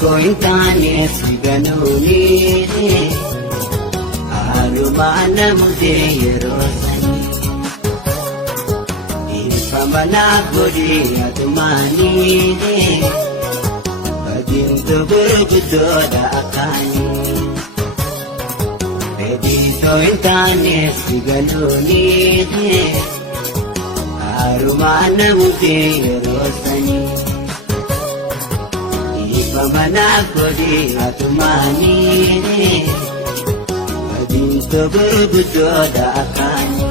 ko hin taane si ganuuni haalumaan namutee yeroo sanii dhiifama naaf godhii atumaanii badintu gurguddoodha akkaanii fedhiitoo hin taane si ganuuni haalumaan namutee yeroo sanii Pamana kodi atumani Adinto gurgudoda akani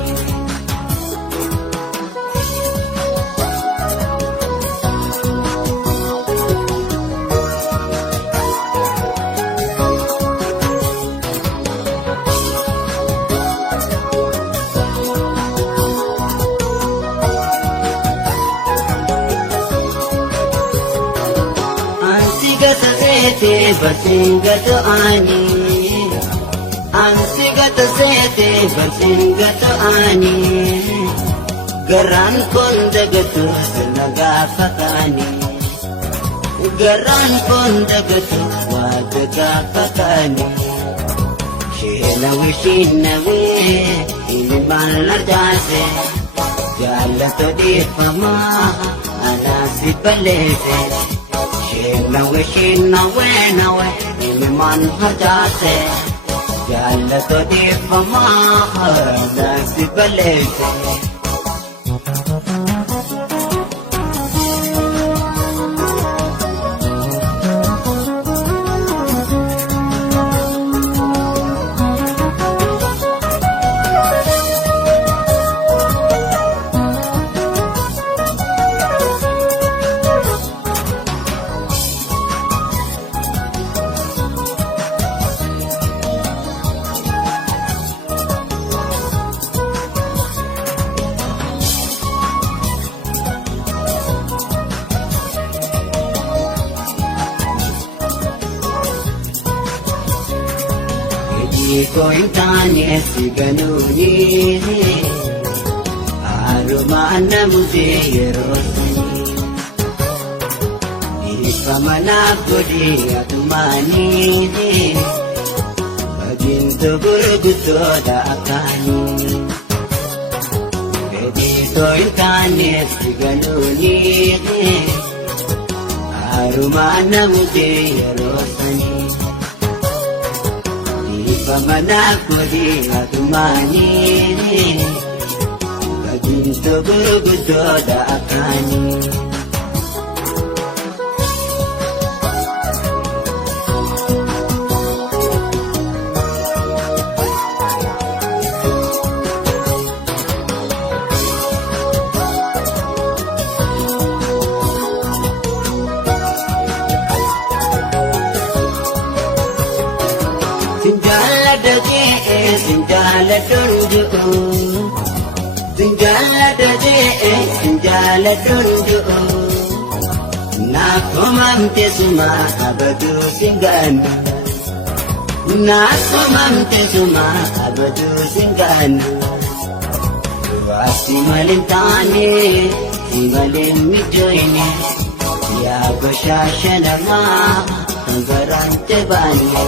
Basingato ani ansigato sete basingato ani garan kondagato nagafakani garan kondagato wadagafakani shena wishinawe ilmalajase jalato difama anasipalese Shinawe, iliman hajase Jalato di pamaha nasi balese Ko hin taane si ganuuni haalumaan namutee yeroo sanii dhiifama naaf godhii atumaanii badintu gurguddoodha akkaanii fedhiitoo hin taane si ganuuni haalumaan namutee yeroo sanii Pamana kodi atumani Badinto gurgudoda akani Sinjala tunjuku Sinjala tunjuku Nakumamte suma abadu singana Nakumamte suma abadu singana Wasi malintane Simalin mijoine Ya goshashanama Tangarante banye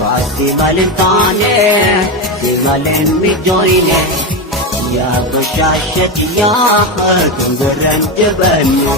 Wasi malintane Simalin mijoine Ya goshashat ya Tangarante banye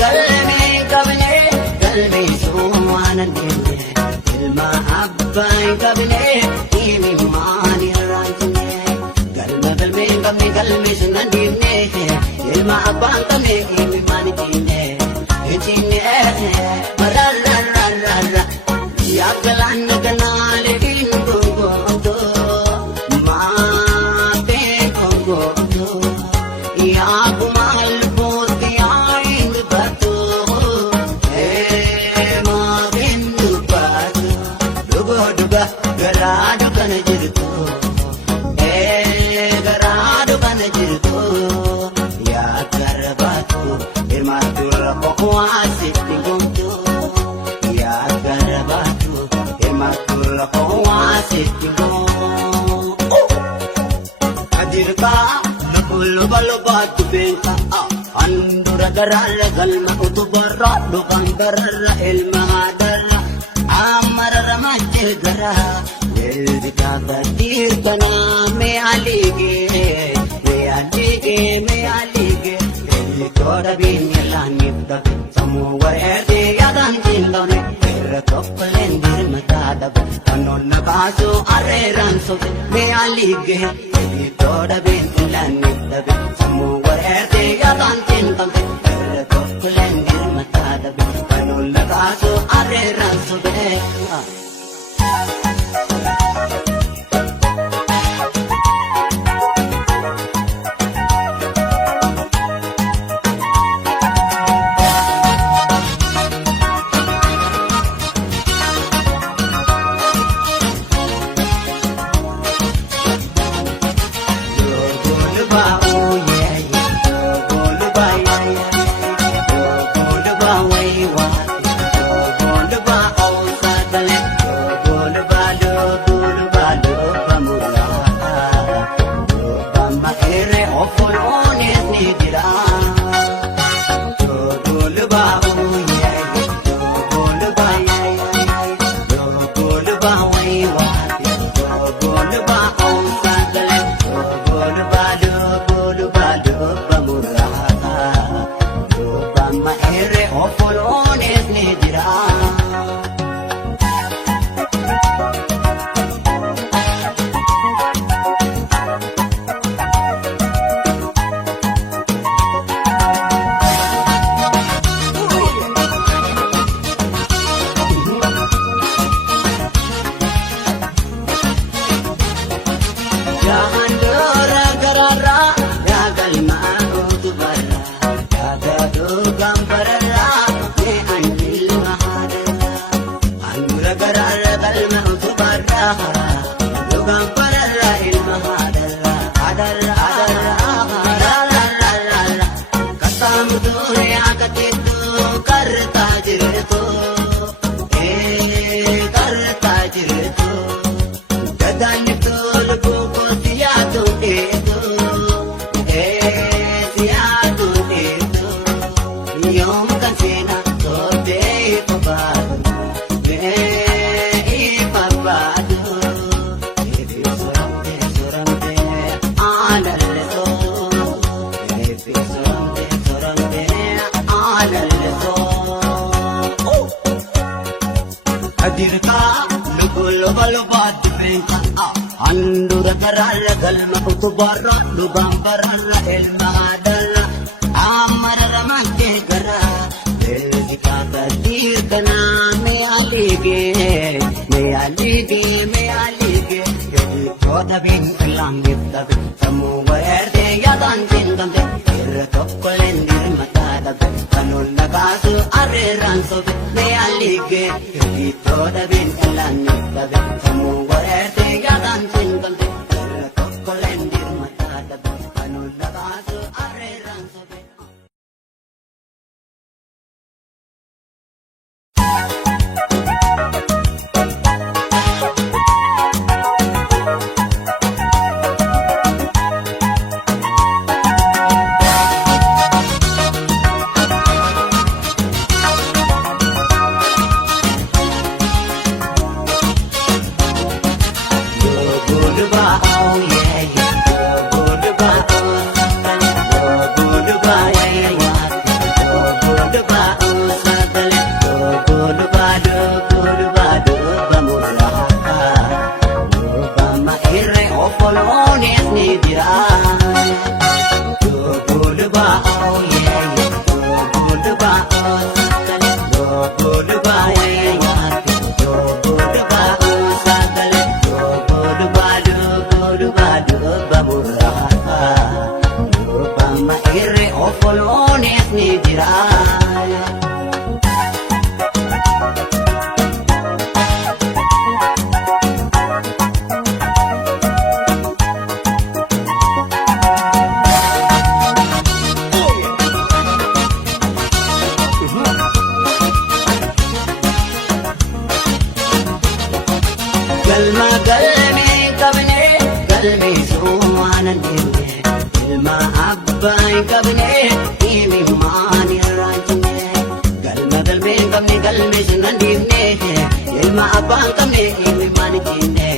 galmee qabnee galmee soomaana deemne ilma abbaa hin qabne imimmaan irraan jenne galma galmee qabne galmee sana deemne ilma abbaa hin qabne imimmaan jenne ejjenne mararararara yaakalaan kanaalee gongoto maatee gongoto yaakumaal. Garadu kana jirtu, garadu kana jirtu, ya garabatu, irmatu rapo asiti gontu, ya garabatu, irmatu rapo asiti gontu. Adirka, nakulu balu batu benta, andura garala galma utubara, dukan garala ilma hadara, amara macil gara. Elvita kadir kana me alige, elvitoda bin yalanipta, samuwar erde yadan tindone, erkopalendir matada, anonna kaso areran so me alige, elvitoda bin yalanipta, samuwar erde yadan tindone, erkopalendir matada, anonna kaso areran so be. Adirka lugul balbat benta andura karala galma utubara lubam barana ilma hadala amara ramante gara elika kadir kana me alige kota bin langit tabi samu werde yadan tindam de kokolendir matada kanun nagasu areran so me alige kota bin langit tabi samu werde yadan tindam de kokolendir matada kanun nagasu areran so bain kabne imi mani ranjne galma galme kamne galme sunandine ilma abang kamne imi mani jine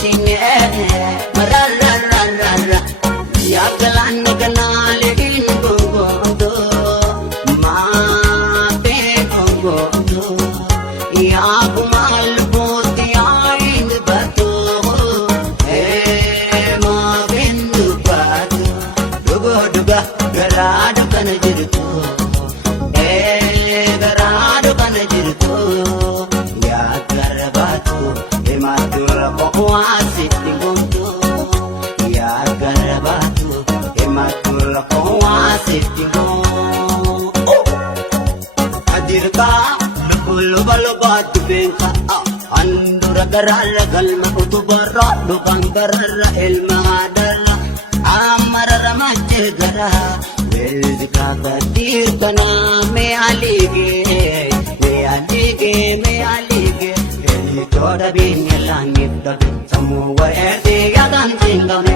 jine mararararara ya galan ganale din gongo ma pe gongo ya kumal poti ain bato ma bindu bato dugo duga garadu kana jirtu garadu kana jirtu ya garbatu ematur ko asitin gongo ya garbatu ematur ko asitin gongo adirka lubul balbat benka andura garara galma utubara dukan garara ilma hadala amara mache gara velika kadir kana me alige eli toda bin langit da samu erde yadan singame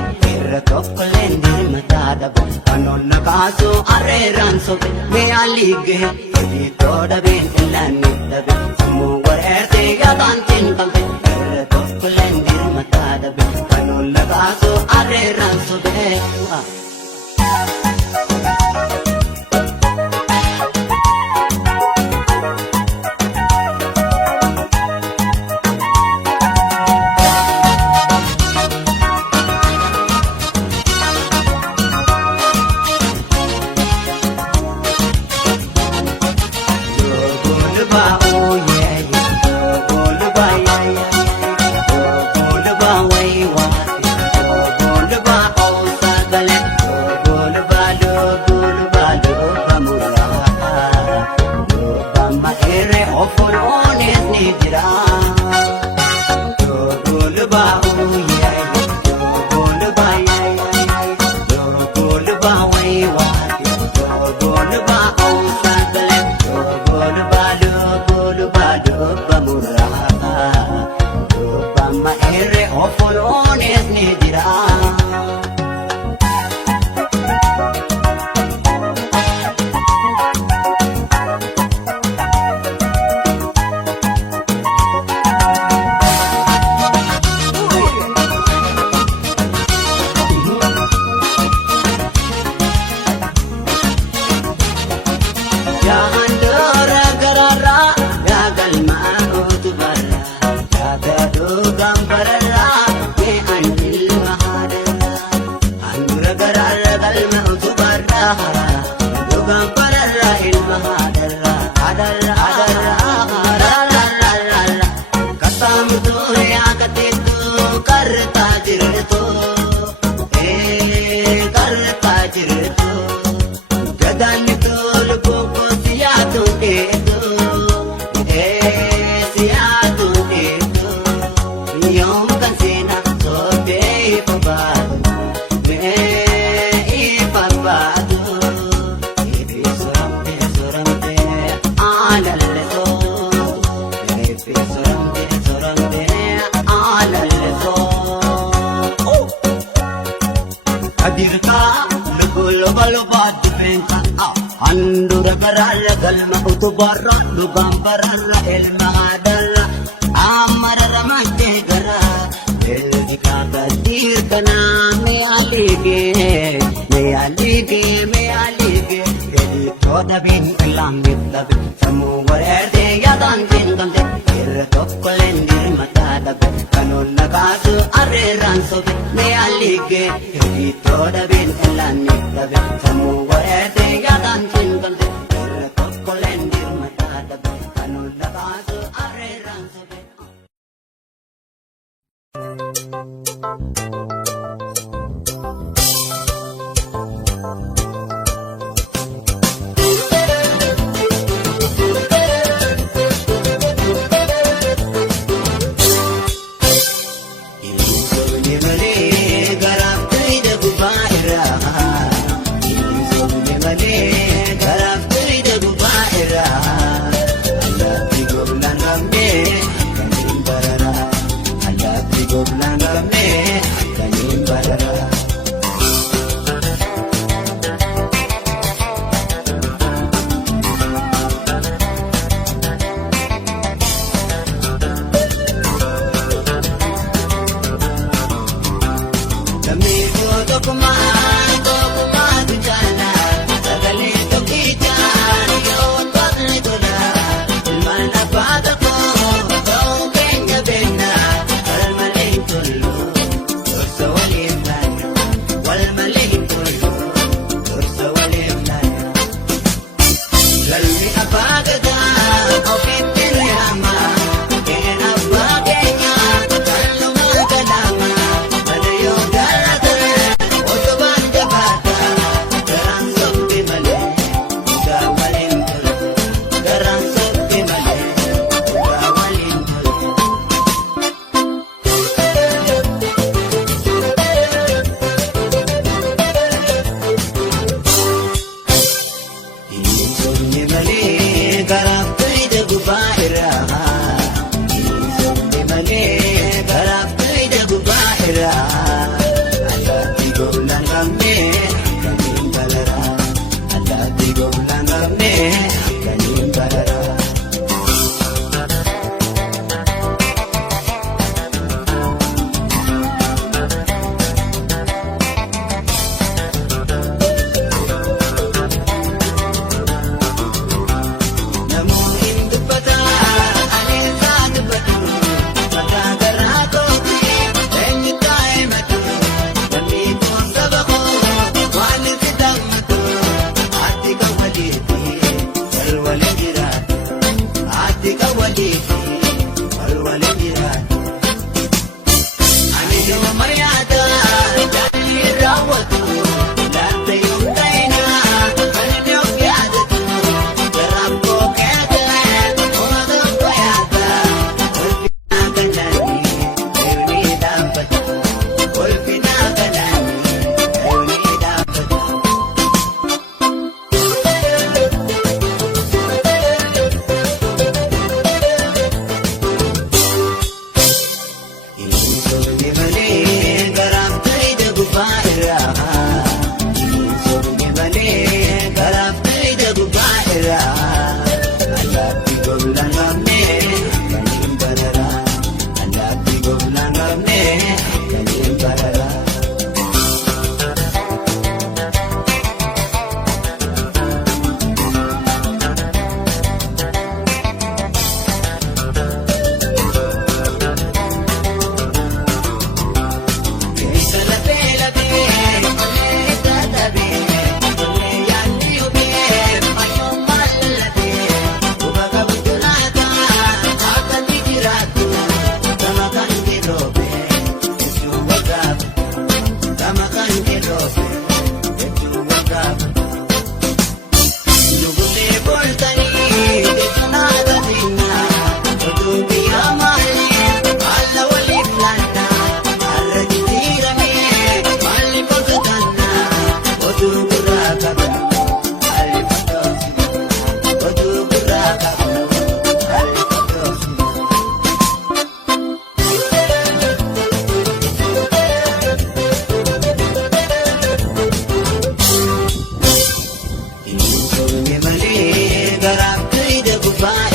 tokkolendir matada kanon kaso are ranso me alige eli toda bin langit da samu erde yadan singame tokkolendir matada kanon kaso are ranso andura garara galma utubara dugan barara ilma hadala amara mache gara elika kadir kana me alige eli toda bin langit tab samu erde yadan jingam de tokkolendir matada kanon nagasu are ranso me alige eli toda bin langit tab samu erde yadan jingam de tokkolendir matada kanon nagasu are ranso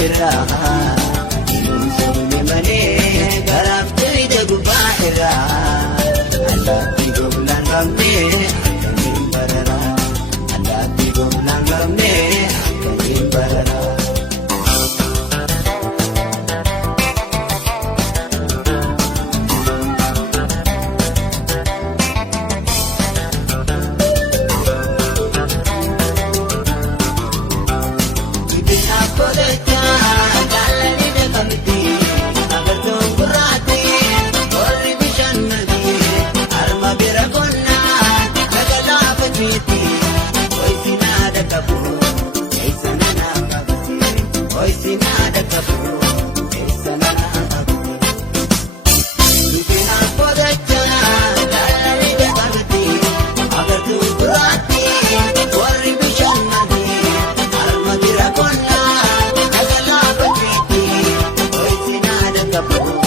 irra Inumsumne mane garaftu ija guba irra Alatti gomlan gamne akamin barara Alatti gomlan gamne akamin barara Come on.